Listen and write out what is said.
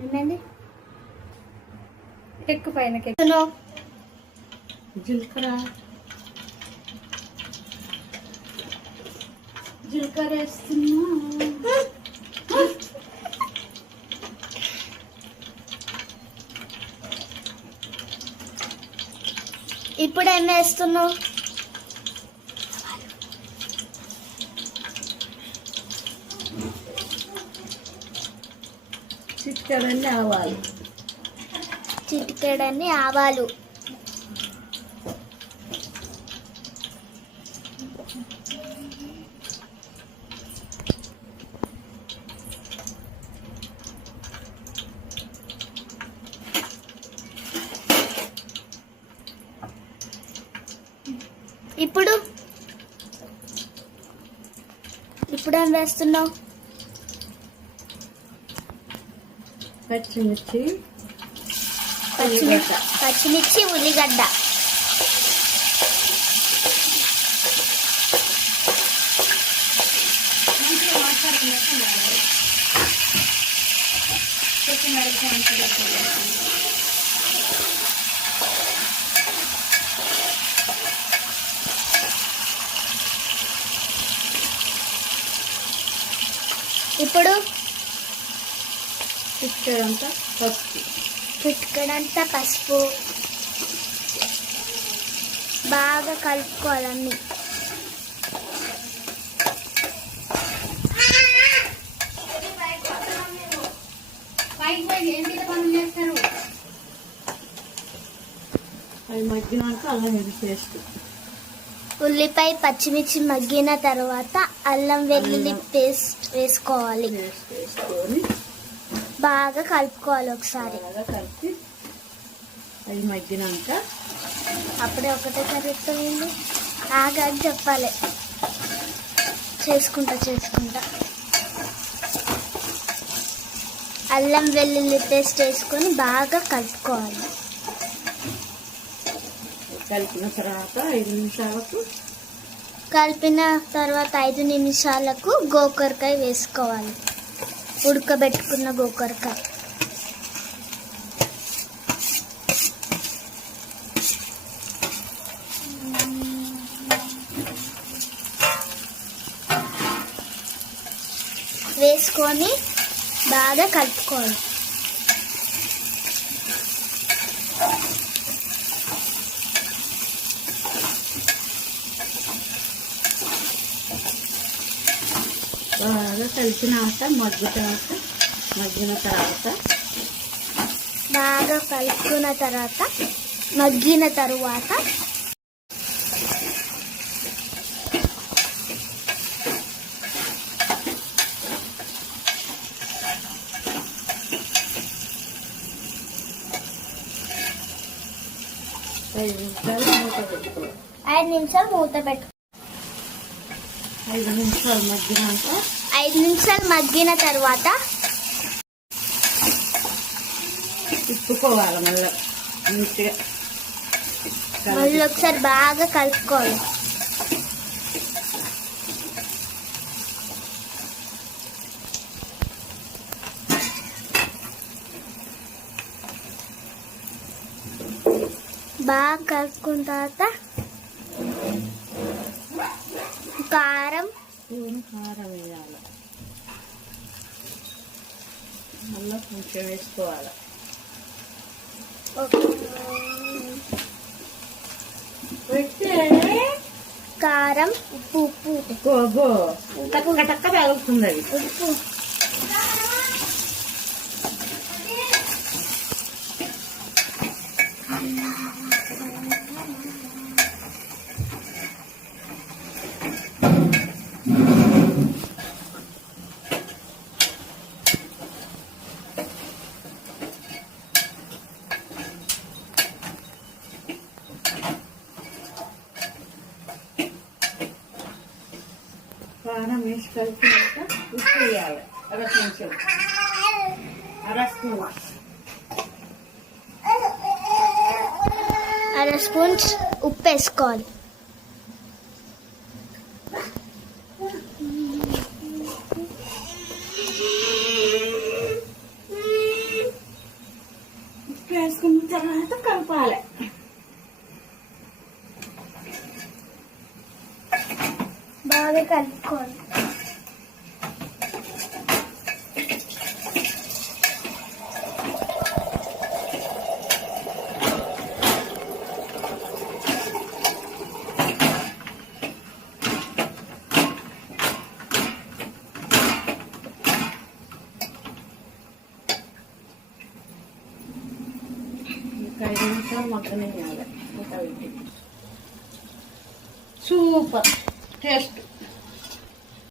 ఏమైంది ఎక్కువ పైన జీలకర్ర. జీలకర్ర వేస్తున్నా. ఇప్పుడు ఏం వేస్తున్నావు? చిటికెడన్ని ఆవాలు? చిటికెడని ఆవాలు. ఇప్పుడు? ఇప్పుడు ఏం వేస్తున్నావు? పచ్చిమిర్చి పచ్చిమిర్చి. పచ్చిమిర్చి ఉల్లిగడ్డ. ఇప్పుడు చిటికెడంతా పసుపు. పిట్టుకడంతా పసుపు. బాగా కలుపుకోవాలన్నీ అవి మగ్గినాక అల్లం ఇది పేస్ట్. ఉల్లిపాయ పచ్చిమిర్చి మగ్గిన తర్వాత అల్లం వెల్లుల్లి పేస్ట్ వేసుకోవాలి. పేస్ట్ వేసుకొని బాగా కలుపుకోవాలి ఒకసారి. బాగా కలిపి అవి మగ్గినాక అప్పుడే ఒకటే చెప్తుంది ఆగాని చెప్పాలి. చేసుకుంటా చేసుకుంటా. అల్లం వెల్లుల్లి పేస్ట్ వేసుకొని బాగా కలుపుకోవాలి. కలిపిన తర్వాత ఐదు నిమిషాలకు కలిపిన తర్వాత ఐదు నిమిషాలకు గోకరకాయ వేసుకోవాలి. ఉడకబెట్టుకున్న గోకరకాయ వేసుకొని బాగా కలుపుకోవాలి. బాగా కలిపినాక మగ్గు తర్వాత మగ్గిన తర్వాత. బాగా కలుపుకున్న తర్వాత మగ్గిన తరువాత. ఐదు నిమిషాలు మూత పెట్టుకోవాలి ఐదు నిమిషాలు మూత పెట్టు ఐదు నిమిషాలు మగ్గినాక ఐదు నిమిషాలు మగ్గిన తర్వాత తిప్పుకోవాలి మళ్ళీ. మంచిగా మళ్ళీ ఒకసారి బాగా కలుపుకోవాలి. బాగా కలుపుకున్న తర్వాత కారం స్పూన్ కారం వేయాలి మళ్ళీ కొంచెం వేసుకోవాలి కారం ఉప్పు ఉప్పు టక్క టక్క తగులుతుంది అది ఉప్పు కారం వేసి కలిపినాక ఉప్పు వేయాలి. అర కొంచెం అర స్పూన్. అర స్పూన్ ఉప్పు వేసుకోవాలి. తర్వాత కలపాలి. బాగా కలుపుకోవాలి ఇంకా ఐదు నిమిషాలు మగ్గనియాలి మూత పెట్టి సూపర్ టేస్ట్